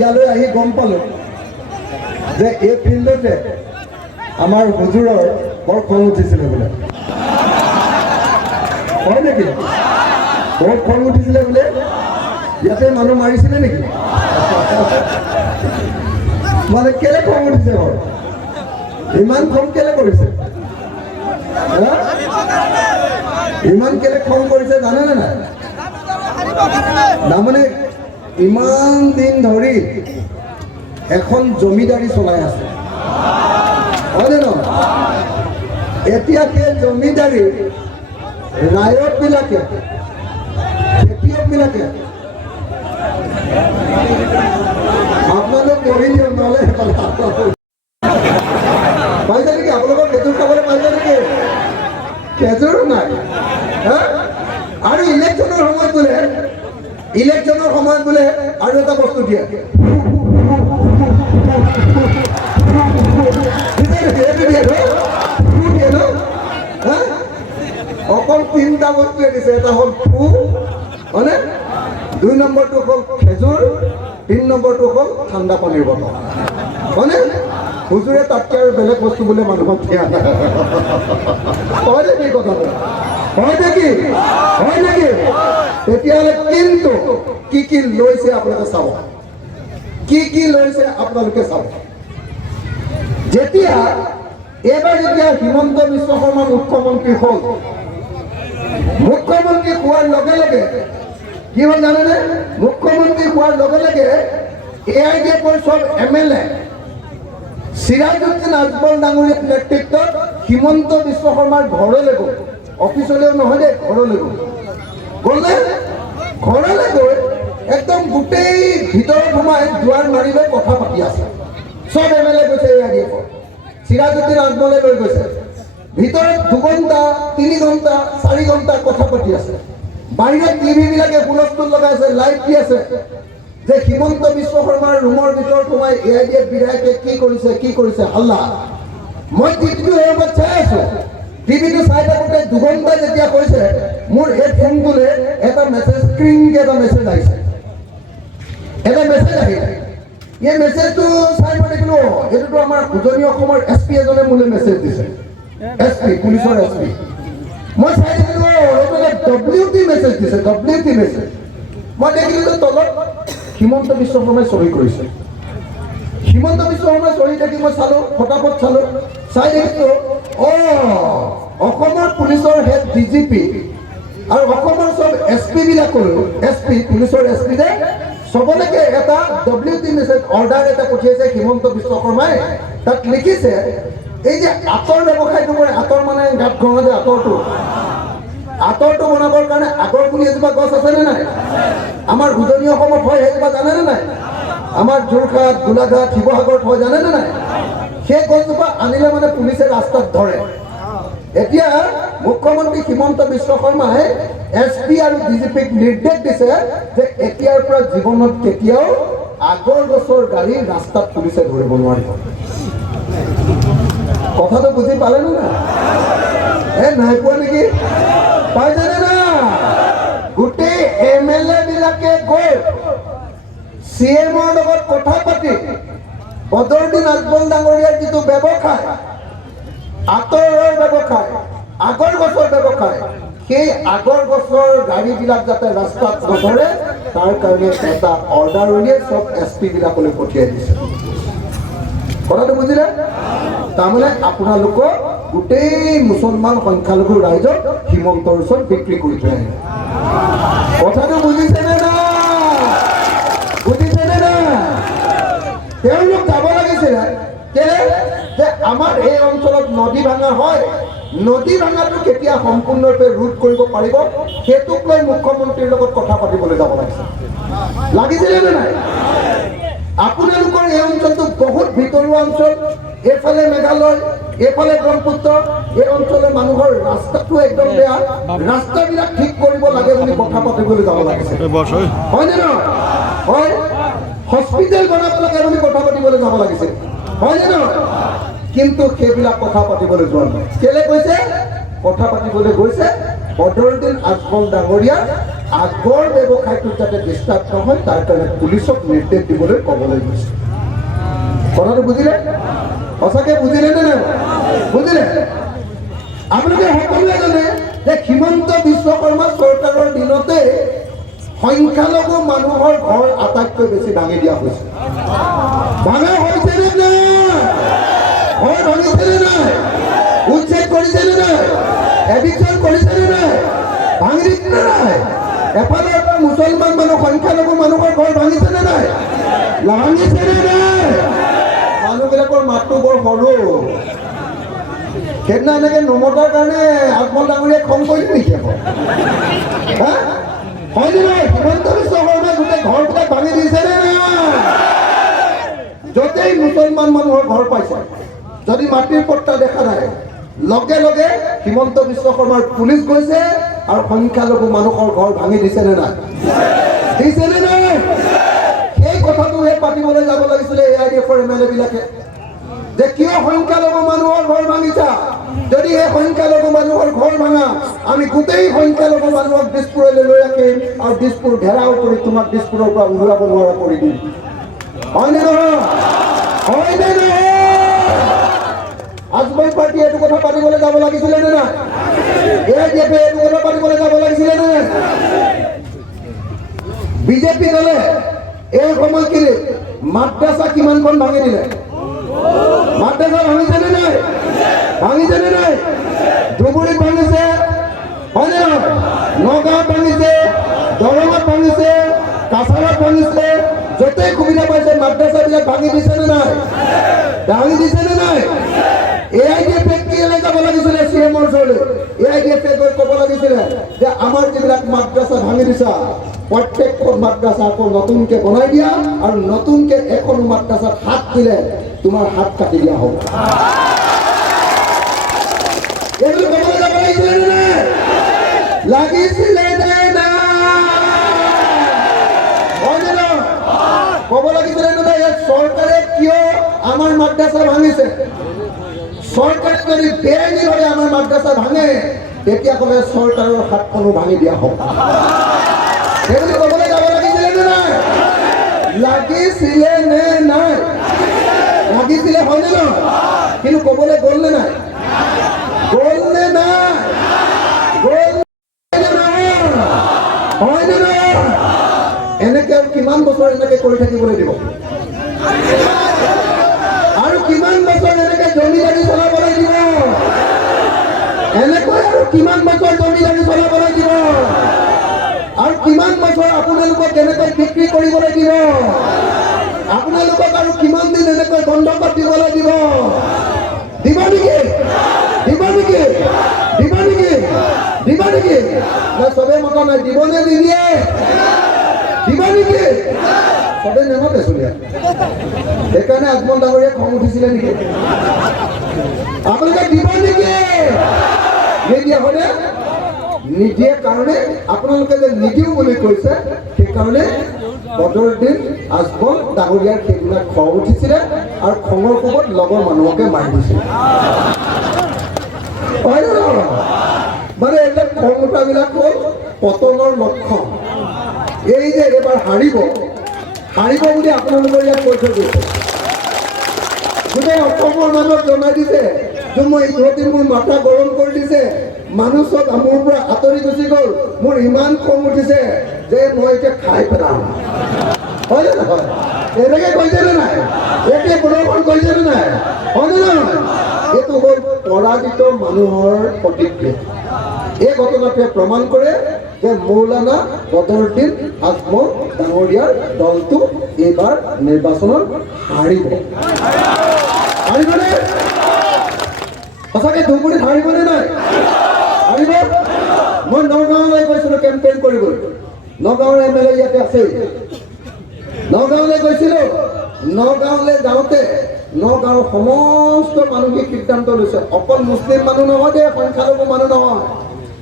ইয়ালৈ আহি গম পালোঁ যে এই ফিল্ডতে আমাৰ হুজুৰৰ বৰ খং উঠিছিলে বোলে। হয় নেকি? বহুত খং উঠিছিলে বোলে, ইয়াতে মানুহ মাৰিছিলে নেকি? মানে কেলে খং উঠিছে বাৰু? ইমান খং কেলে কৰিছে? ইমান কেলে খং কৰিছে জানেনে নাই? তাৰমানে ইমান দিন ধৰি এখন জমিদাৰী চলাই আছে, হয়নে নহয়? এতিয়া সেই জমিদাৰী ৰাইজবিলাকে, খেতিয়কবিলাকে আপোনালোক পঢ়ি দিয়ক, নহ'লে পাইছে নেকি? আপোনালোকৰ খেজুৰ খাবলৈ পাইছে নেকি? খেজুৰো নাই। আৰু ইলেকশ্যনৰ সময়ত বোলে আৰু এটা বস্তু দিয়ে, অকল 3টা বস্তুৱে দিছে। এটা হ'ল ফু, হয়নে? 2 নম্বৰটো হ'ল খেজুৰ, 3 নম্বৰটো হ'ল ঠাণ্ডা পানীৰ বটল, হয়নে? হুজুৰে তাতকৈ আৰু বেলেগ বস্তু বোলে মানুহক দিয়া নাই। হয় নেকি কথাটো? হয় নেকি? হয় নেকি? তেতিয়াহ'লে কিন্তু কি লৈছে আপোনালোকে চাব, কি লৈছে আপোনালোকে চাব। এইবাৰ যেতিয়া হিমন্ত বিশ্ব শৰ্মা মুখ্যমন্ত্ৰী হ'ল, মুখ্যমন্ত্ৰী হোৱাৰ লগে লগে কি হ'ল জানেনে? মুখ্যমন্ত্ৰী হোৱাৰ লগে লগে AIDFৰ চব MLA চিৰাজউদ্দিন আজমল ডাঙৰীয়াৰ নেতৃত্বত হিমন্ত বিশ্ব শৰ্মাৰ ঘৰলৈ গ'ল। অফিচলৈও নহয় দেই, ঘৰলৈ গ'লে ঘৰলৈ গৈ একদম গোটেই ভিতৰত সোমাই দুৱাৰ মাৰি লৈ কথা পাতি আছে। চব MLA গৈছে AIDFৰ, চিৰাজউদ্দিন আজমলে লৈ গৈছে। ভিতৰত 2 ঘণ্টা, 3 ঘণ্টা, 4 ঘণ্টা কথা পাতি আছে। বাহিৰত টিভিবিলাকে হুলস্থুল লগাই আছে, লাইভ দি আছে যে হিমন্ত বিশ্ব শৰ্মাৰ ৰুমৰ ভিতৰত সোমাই AIDF বিধায়কে কি কৰিছে হাল্লা। মই টিভিটো এবাৰ চাই আছো, টিভিটো চাই থাকোঁতে 2 ঘণ্টা যেতিয়া কৈছে, মোৰ এই ফোনটোলে এটা মেছেজ, স্ক্ৰীনকে এটা মেছেজ আহিছে, এই মেছেজটো চাই মই দেখিলো এইটোতো আমাৰ উজনি অসমৰ SP এজনে মোলৈ মেছেজ দিছে, SP পুলিচৰ SP। মই চাই দেখিলো এইটো WT মেছেজ দিছে, WT মেছেজ। মই দেখিলো যে তলত হিমন্ত বিশ্ব শৰ্মাই চহী কৰিছে। হিমন্ত বিশ্ব শৰ্মাই চহী দেখি মই চালো, ফটাফট চালো, চাই দেখিছো অসমৰ পুলিচৰ হেড DGP আৰু অসমৰ চব SP বিলাকৰো, SP পুলিচৰ SP যে সবলৈকে এটা WT মেছেজ অৰ্ডাৰ এটা পঠিয়াইছে হিমন্ত বিশ্ব শৰ্মাই। তাত লিখিছে এই যে আঁতৰ ব্যৱসায়টো কৰে, আঁতৰ মানে গাঁত ঘঁহা যে আঁতৰটো বনাবৰ কাৰণে আগৰ বুলি এজোপা গছ আছেনে নাই? আমাৰ উজনি অসমত হয়, সেইজোপা জানেনে নাই? আমাৰ যোৰহাট, গোলাঘাট, শিৱসাগৰত হয়, জানেনে নাই? সেই গছজোপা আনিলে মানে পুলিচে ৰাস্তাত ধৰে। এতিয়া মুখ্যমন্ত্ৰী হিমন্ত বিশ্ব শৰ্মাই SP আৰু DGPক নিৰ্দেশ দিছে যে এতিয়াৰ পৰা জীৱনত কেতিয়াও আগৰ গছৰ গাড়ী ৰাস্তাত পুলিচে ধৰিব নোৱাৰিব। কথাটো বুজি পালেনে না? নাই পোৱা নেকি? পাইছেনে না? গোটেই MLA বিলাকে গৈ CMৰ লগত কথা পাতি বদৰুদ্দিন আজমল ডাঙৰীয়াৰ যিটো ব্যৱসায়, আঁতৰৰ ব্যৱসায়, আগৰ গছৰ ব্যৱসায়, সেই আগৰ গছৰ গাড়ীবিলাক যাতে ৰাস্তাত নধৰে তাৰ কাৰণে এটা অৰ্ডাৰ উলিয়াই চব SP বিলাকলৈ পঠিয়াই দিছে। কথাটো বুজিলে? তাৰমানে আপোনালোকক গোটেই মুছলমান সংখ্যালঘু ৰাইজক হিমন্তৰ ওচৰত বিক্ৰী কৰি থৈ আহিব। কথাটো বুজিছেনে না? বুজিছেনে না? তেওঁলোক যাব লাগিছিলে যে আমাৰ এই অঞ্চলত নদী ভাঙা হয়, নদী ভাঙাটো কেতিয়া সম্পূৰ্ণৰূপে ৰোধ কৰিব পাৰিব সেইটোক লৈ মুখ্যমন্ত্ৰীৰ লগত কথা পাতিবলৈ যাব লাগিছিলে নে নাই? আপোনালোকৰ এই অঞ্চলটো বহুত ভিতৰুৱা অঞ্চল, এইফালে মেঘালয়, এইফালে ব্ৰহ্মপুত্ৰ, এই অঞ্চলৰ মানুহৰ ৰাস্তাটো একদম বেয়া, ৰাস্তাবিলাক ঠিক কৰিব লাগে বুলি কথা পাতিবলৈ যাব লাগিছে, হয়নে নহয়? হয়, হস্পিটেল বনাব লাগে বুলি কথা পাতিবলৈ যাব লাগিছে, হয়নে নহয়? কিন্তু সেইবিলাক কথা পাতিবলৈ যোৱা নাই। কেলে কৈছে? কথা পাতিবলৈ গৈছে বদৰুদ্দিন আজমল ডাঙৰীয়াৰ আগৰ ব্যৱসায়টোত যাতে ডিষ্টাৰ্ব নহয় তাৰ কাৰণে পুলিচক নিৰ্দেশ দিবলৈ ক'বলৈ গৈছে। কথাটো বুজিলে? সঁচাকৈ বুজিলে নে নাই? বুজিলে? আপোনালোকে সকলোৱে জানে যে হিমন্ত বিশ্ব শৰ্মা চৰকাৰৰ দিনতে সংখ্যালঘু মানুহৰ ঘৰ আটাইতকৈ বেছি ভাঙি দিয়া হৈছে। ভাঙা হৈছেনে নাই? ঘৰ ভাঙিছেনে নাই? উচ্ছেদ কৰিছেনে নাই? এভিকশ্যন কৰিছেনে নাই? ভাঙি দিছেনে নাই? এফালে মুছলমান মানুহ সংখ্যালঘু মানুহৰ ঘৰ ভাঙিছেনে নাই? ভাঙিছেনে নাই? মানুহবিলাকৰ মাতটো বৰ সৰু। সেইদিনা এনেকৈ নমতাৰ কাৰণে আজমল ডাঙৰীয়াই খং কৰিছে নেকি আকৌ? হা? হয়নে নহয়? হিমন্ত বিশ্ব শৰ্মাই গোটেই ঘৰবিলাক ভাঙি দিছেনে নাই? য'তেই মুছলমান মানুহৰ ঘৰ পাইছে, যদি মাটিৰ পট্টা দেখা নাই, লগে লগে হিমন্ত বিশ্ব শৰ্মাৰ পুলিচ গৈছে আৰু সংখ্যালঘু মানুহৰ ঘৰ ভাঙি দিছেনে নাই? দিছেনে নাই? সেই কথাটোহে পাতিবলৈ যাব লাগিছিলে AIDF-ৰ MLA বিলাকে, যে কিয় সংখ্যালঘু মানুহৰ ঘৰ ভাঙিছা? যদি সেই সংখ্যালঘু মানুহৰ ঘৰ ভাঙা, আমি গোটেই সংখ্যালঘু মানুহক দিছপুৰলৈ লৈ আহিম আৰু দিছপুৰ ঘেৰাও কৰি তোমাক দিছপুৰৰ পৰা ওলাব নোৱাৰা কৰি দিম। হয়নে নহয়? হয়নে নহয়? আজমল পাৰ্টি এইটো কথা পাতিবলৈ যাব লাগিছিলে নে নাই? AIDF এইটো কথা পাতিবলৈ যাব লাগিছিলে নে নাই? বিজেপি দলে এই সময়খিনিত মাদ্ৰাছা কিমানখন ভাঙি দিলে? মাদ্ৰাছা ভাঙিছেনে নাই? ভাঙিছেনে নাই? ধুবুৰীত ভাঙিছে, হয়নে নহয়? নগাঁৱত ভাঙিছে, দৰঙত ভাঙিছে, কাছাৰত ভাঙিছে, য'তেই সুবিধা পাইছে মাদ্ৰাছাবিলাক ভাঙি দিছেনে নাই? ভাঙি দিছেনে নাই? AIDF কেলে যাব লাগিছিলে CM-ৰ ওচৰলৈ? AIDF গৈ ক'ব লাগিছিলে যে আমাৰ যিবিলাক মাদ্ৰাছা ভাঙি দিছা, প্ৰত্যেকখন মাদ্ৰাছা আকৌ নতুনকৈ বনাই দিয়া আৰু নতুনকৈ এখন মাদ্ৰাছাত হাত দিলে তোমাৰ হাত কাটি দিয়া হ'ব। এইটো ক'বলৈ যাব লাগিছিলে নে নাই? লাগিছিলে নে নাই? হয়নে নহয়? ক'ব লাগিছিলে নে নাই? চৰকাৰে কিয় আমাৰ মাদ্ৰাছা ভাঙিছে? চৰকাৰে যদি বেআইনীভাৱে আমাৰ মাদ্ৰাছা ভাঙে, তেতিয়াহ'লে চৰকাৰৰ হাতখনো ভাঙি দিয়া হ'ব। সেইবুলি ক'বলৈ যাব লাগিছিলে নে নাই? লাগিছিলে নে নাই? লাগিছিলে, হয়নে নহয়? কিন্তু ক'বলৈ গ'ল নে নাই? গ'ল নে নাই? গ'ল নে নাই? হয়নে নহয়? এনেকে আৰু কিমান বছৰ এনেকে কৰি থাকিবলৈ দিব? আৰু কিমান বছৰ এনেকে জমিদাৰী চলাবলৈ দিব? এনেকৈ আৰু কিমান বছৰ জমিদাৰী চলাবলৈ দিব? আৰু কিমান বছৰ আপোনালোকক এনেকৈ বিক্ৰী কৰিবলৈ দিব? আপোনালোকক আৰু কিমান দিন এনেকৈ বন্ধকত দিবলৈ দিব? দিব নেকি? দিব নেকি? দিব নেকি? দিব নেকি? চবে মতা নাই, দিব নে নিদিয়ে? দিব নেকি? চবে নেমাতে চলিয়া। সেইকাৰণে আজমল ডাঙৰীয়াই খং উঠিছিলে নেকি? আপোনালোকে দিব নেকি? নিদিয়ে, হয়নে? নিদিয়ে কাৰণে আপোনালোকে যে নিদিওঁ বুলি কৈছে, সেইকাৰণে বদৰুদ্দিন আজমল ডাঙৰীয়াৰ সেইদিনা খং উঠিছিলে আৰু খঙৰ কোবত লগৰ মানুহকে মাৰি দিছিলে। হয় নে নহয়? মানে এইবিলাক খং উঠাবিলাক হ'ল পতনৰ লক্ষণ। এই যে এবাৰ হাৰিব বুলি আপোনালোকৰ ইয়াত কৈ থৈ গৈছে। গোটেই অসমৰ মানুহক জনাই দিছে যে মই ইহঁতি মোৰ মাথা গৰম কৰি দিছে, মানুহ চব মোৰ পৰা আঁতৰি গুচি গ'ল, মোৰ ইমান খং উঠিছে যে মই এতিয়া খাই পেলাম। হয় নে নহয়? এনেকে কৈছেনে নাই? একে প্ৰদৰ্শন কৰিছেনে নাই? হয়নে নহয়? এইটো হ'ল পৰাজিত মানুহৰ প্ৰতিক্ৰিয়া। এই ঘটনাটোৱে প্ৰমাণ কৰে যে মৌলানা বদৰুদ্দিন আজমল ডাঙৰীয়াৰ দলটো এইবাৰ নিৰ্বাচনত হাৰিব। হাৰিবনে? সঁচাকৈ ধুবুৰীত হাৰিবনে নাই? হাৰিব? মই নগাঁৱলৈ গৈছিলোঁ কেম্পেইন কৰিবলৈ। নগাঁৱৰ MLA ইয়াতে আছে। নগাঁৱলৈ গৈছিলোঁ। নগাঁৱলৈ যাওঁতে নগাঁৱৰ সমস্ত মানুহে সিদ্ধান্ত লৈছে, অকল মুছলিম মানুহ নহয় যে, সংখ্যালঘু মানুহ নহয়,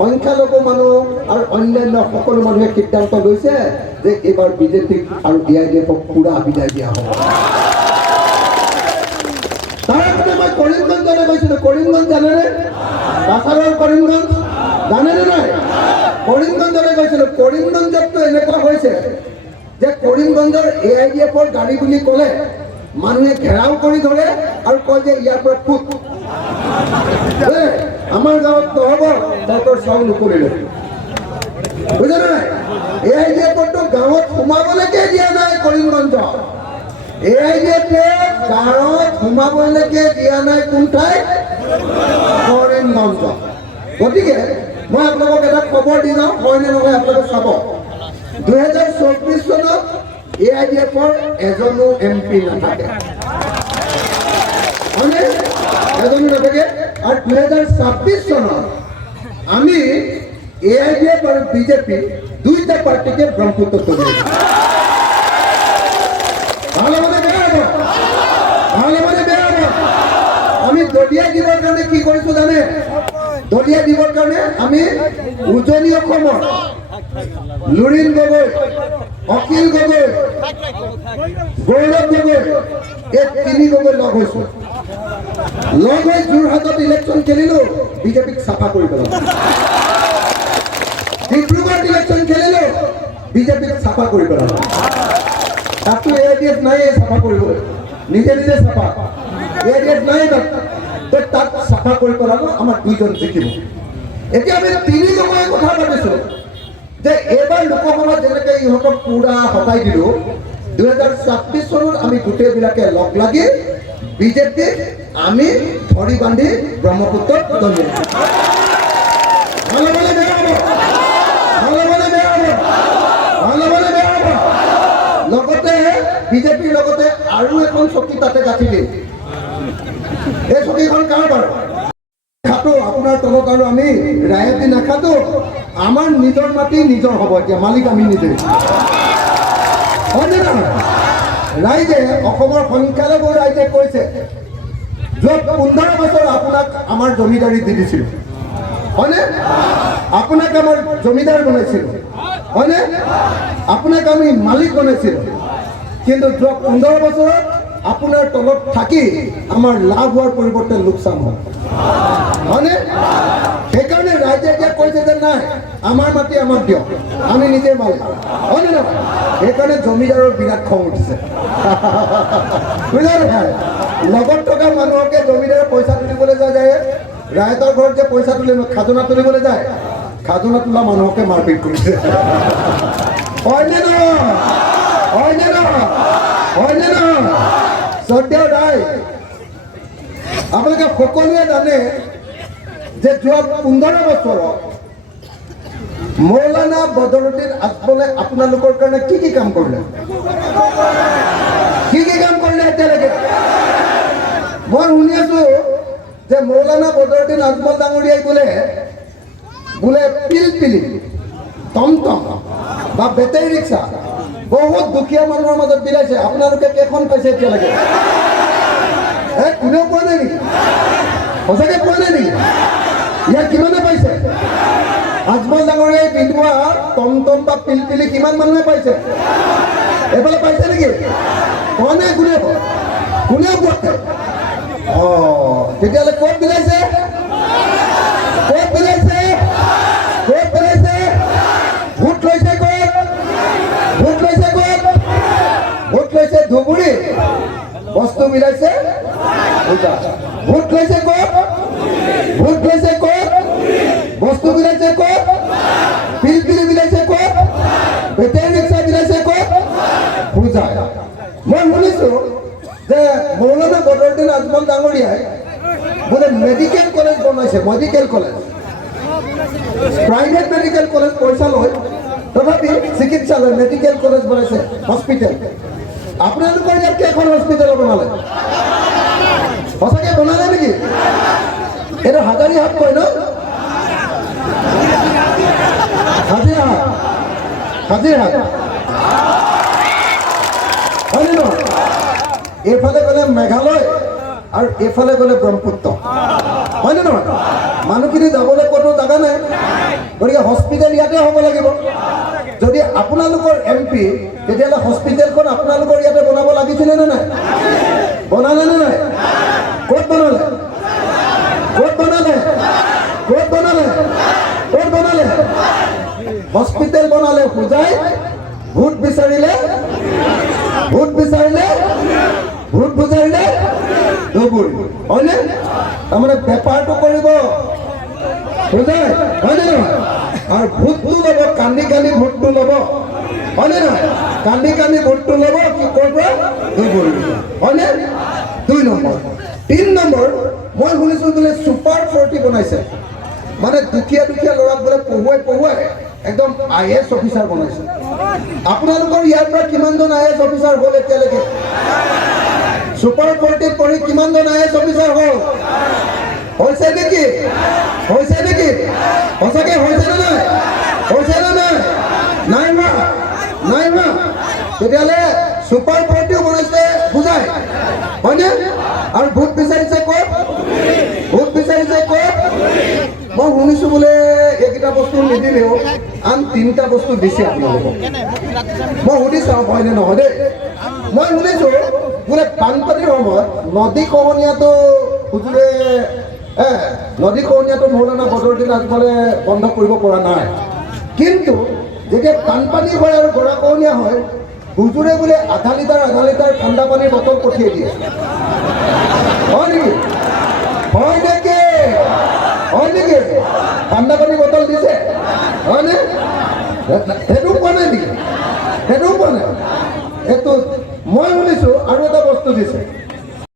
সংখ্যালঘু মানুহ আৰু অন্যান্য সকলো মানুহে সিদ্ধান্ত লৈছে যে এইবাৰ বিজেপিক আৰু AIDF-ক পুৰা বিদায় দিয়া হ'ব। তাৰ আগতে মই কৰিমগঞ্জলৈ গৈছিলোঁ। কৰিমগঞ্জ জানেনে? কাছাৰৰ কৰিমগঞ্জ জানেনে নাই? কৰিমগঞ্জলৈ গৈছিলোঁ। কৰিমগঞ্জততো এনেকুৱা হৈছে যে কৰিমগঞ্জৰ AIDF-ৰ গাড়ী বুলি ক'লে মানুহে ঘেৰাও কৰি ধৰে আৰু কয় যে ইয়াৰ পৰা ফুট। আমাৰ গাঁৱত নহ'ব, তহঁতৰ চাউল নকৰিলে। বুজা নাই? AIDF-ৰতো গাঁৱত সোমাবলৈকে দিয়া নাই কৰিমগঞ্জ। AIDF-এ গাঁৱত সোমাবলৈকে দিয়া নাই কোন ঠাইত? কৰিমগঞ্জ। গতিকে মই আপোনালোকক এটা খবৰ দি যাওঁ, হয় নে নহয় আপোনালোকে চাব। 2024 চনত AIDF-ৰ এজনো MP নাথাকে, হয়নে? এজনো নাথাকে। আৰু 2026 চনত আমি AIDF আৰু বিজেপি দুইটা পাৰ্টিকে ব্ৰহ্মপুত্ৰত তুলিম। ভাল হ'বনে বেয়া হ'ব? ভাল হ'বনে বেয়া হ'ব? আমি দলিয়াই দিবৰ কাৰণে কি কৰিছো জানে? দলিয়াই দিবৰ কাৰণে আমি উজনি অসমৰ লুৰিণ গগৈ, অখিল গগৈ, গৌৰৱ গগৈ, এই তিনি গগৈ লগ হৈছো। লগ হৈ যোৰহাটত ইলেকশ্যন খেলিলো, বিজেপিক চাফা কৰি পেলালো। ডিব্ৰুগড়ত ইলেকশ্যন খেলিলো, বিজেপিক চাফা কৰি পেলালো। তাতো AIDF নাই চাফা কৰিবলৈ, নিজে নিজে চাফা। AIDF নাই তাত চাফা কৰি পেলালো, আমাৰ দুইজন জিকিব। এতিয়া আমি তিনি গগৈয়ে কথা পাতিছো যে এইবাৰ লোকসভাত যেনেকৈ ইহঁতক পুৰা হটাই দিলো, 2026 চনত আমি গোটেইবিলাকে লগ লাগি বিজেপিক আমি ধৰি বান্ধি ব্ৰহ্মপুত্ৰত দলিয়াই দিম। ভাল হ'বনে বেয়া হ'ব? ভাল হ'বনে বেয়া হ'ব? ভাল হ'বনে বেয়া হ'ব? লগতে বিজেপিৰ লগতে আৰু এখন চকী তাতে গাঁঠি দিম। এই চকীখন কাৰ বাৰু? খাতো আপোনাৰ তলত আৰু আমি ৰায়তী নাখাতো। আমাৰ নিজৰ মাটি নিজৰ হ'ব, এতিয়া মালিক আমি নিজে। হয়নে নহয়? ৰাইজে, অসমৰ সংখ্যালঘু ৰাইজে কৈছে যোৱা 15 বছৰ আপোনাক আমাৰ জমিদাৰী দি দিছিলোঁ, হয়নে? আপোনাক আমাৰ জমিদাৰ বনাইছিলোঁ, হয়নে? আপোনাক আমি মালিক বনাইছিলোঁ। কিন্তু যোৱা 15 বছৰত আপোনাৰ তলত থাকি আমাৰ লাভ হোৱাৰ পৰিৱৰ্তে লোকচান হ'ল, হয়নে? সেইকাৰণে ৰাইজে এতিয়া কৈছে যে নাই, আমাৰ মাটি আমাক দিয়ক, আমি নিজে মালিক, হয়নে নহয়? সেইকাৰণে জমিদাৰৰ বিৰাট খং উঠিছে। বুজিলে নহয়? লগত থকা মানুহকে জমিদাৰে পইচা তুলিবলৈ যায়, ৰাইজৰ ঘৰত যে পইচা তুলি খাজনা তুলিবলৈ যায়, খাজনা তোলা মানুহকে মাৰপিট কৰিছে। হয়নে নহয়? হয়নে নহয়? হয়নে নহয়? শ্ৰদ্ধেয় ৰাইজ, আপোনালোকে সকলোৱে জানে যে যোৱা 15 বছৰত মৌলানা বদৰুদ্দিন আজমলে আপোনালোকৰ কাৰণে কি কি কাম কৰিলে? কি কি কাম কৰিলে এতিয়ালৈকে? মই শুনি আছো যে মৌলানা বদৰুদ্দিন আজমল ডাঙৰীয়াই বোলে পিলপিলি, টমটম বা বেটেৰী ৰিক্সা বহুত দুখীয়া মানুহৰ মাজত বিলাইছে। আপোনালোকে কেইখন পাইছে এতিয়ালৈকে? কোনেও পোৱা নাই নেকি? সঁচাকে পোৱা নাই নেকি? ইয়াৰ কিমানে পাইছে? আজমল ডাঙৰীয়াই বিলোৱা টমটম বা পিলপিলি কিমান মানুহে পাইছে? এইফালে পাইছে নেকি? পোৱা নাই। কোনেও পোৱা নাই। তেতিয়াহ'লে ক'ত বিলাইছে? ক'ত বিলাইছে? ক'ত বিলাইছে? ভোট লৈছে ক'ত? ভোট লৈছে ক'ত? ভোট লৈছে ধুবুৰী, বস্তু বিলাইছে পূজা। ভোট লৈছে ক'ত? ভোট লৈছে ক'ত? বস্তু বিলাইছে ক'ত? পিলপিলি বিলাইছে ক'ত? বেটেৰী ৰিক্সা বিলাইছে ক'ত? পূজা। মই শুনিছো যে মৌলানা বদৰুদ্দিন আজমল ডাঙৰীয়াই বোলে মেডিকেল কলেজ বনাইছে, medical college, private medical college পইচা লয়, তথাপি চিকিৎসালয় মেডিকেল কলেজ বনাইছে, হস্পিটেল। আপোনালোকৰ ইয়াত কেইখন হস্পিটেল বনালে? সঁচাকে বনালে নেকি? এইটো হাজাৰীহাট কয় ন? হাজিৰহাট হয়নে নহয়? এইফালে গ'লে মেঘালয় আৰু এইফালে গ'লে ব্ৰহ্মপুত্ৰ, হয়নে নহয়? মানুহখিনি যাবলৈ ক'তো জাগা নাই, গতিকে হস্পিটেল ইয়াতে হ'ব লাগিব। যদি আপোনালোকৰ MP, তেতিয়াহ'লে হস্পিটেলখন আপোনালোকৰ ইয়াতে বনাব লাগিছিলে নে নাই? বনালে নে নাই? ক'ত বনালে? ক'ত বনালে? ক'ত বনালে? ক'ত হস্পিটেল বনালে হোজাই, ভোট বিচাৰিলে ভোট বুজাৰিলে ধুবুৰী, হয়নে? তাৰমানে বেপাৰটো কৰিব হোজাই, হয়নে নহয়? আৰু ভোটটো ল'ব, কান্দি কান্দি ভোটটো ল'ব, হয়নে নহয়? কান্দি কান্দি ভোটটো ল'ব কি ক'ৰ পৰা? ধুবুৰী, হয়নে? 2 নম্বৰ। 3 নম্বৰ, মই শুনিছোঁ বোলে ছুপাৰ 40 বনাইছে, মানে দুখীয়া ল'ৰাক বোলে পঢ়ুৱাই একদম IAS অফিচাৰ বনাইছে। আপোনালোকৰ ইয়াৰ পৰা কিমানজন IAS অফিচাৰ হ'ল এতিয়ালৈকে? ছুপাৰ 40 পঢ়ি কিমানজন IAS অফিচাৰ হ'ল? হৈছে নেকি? সঁচাকৈ হৈছে নে নাই? নাই হোৱা। তেতিয়াহ'লে ছুপাৰ 40 বনাইছে বুজাই, হয়নে? আৰু ভোট বিচাৰিছে ক'ত? মই শুনিছোঁ বোলে এইকেইটা বস্তু নিদিলেও আন 3টা বস্তু দিছে আপোনালোকক। মই সুধি চাওঁ হয়নে নহয় দেই। মই শুনিছোঁ বোলে বানপানীৰ সময়ত নদী খহনীয়াটো হুজুৰে মৌলানা বদৰুদ্দিন আজমলে বন্ধ কৰিব পৰা নাই, কিন্তু যেতিয়া বানপানী হয় আৰু গৰাখহনীয়া হয়, হুজুৰে বোলে আধা লিটাৰ ঠাণ্ডা পানীৰ বটল পঠিয়াই দিয়ে। হয় নেকি? ঠাণ্ডা পানীৰ বটল দিছে, হয়নে? সেইটো পোৱা নাই নেকি? সেইটো মই শুনিছোঁ আৰু এটা বস্তু দিছে।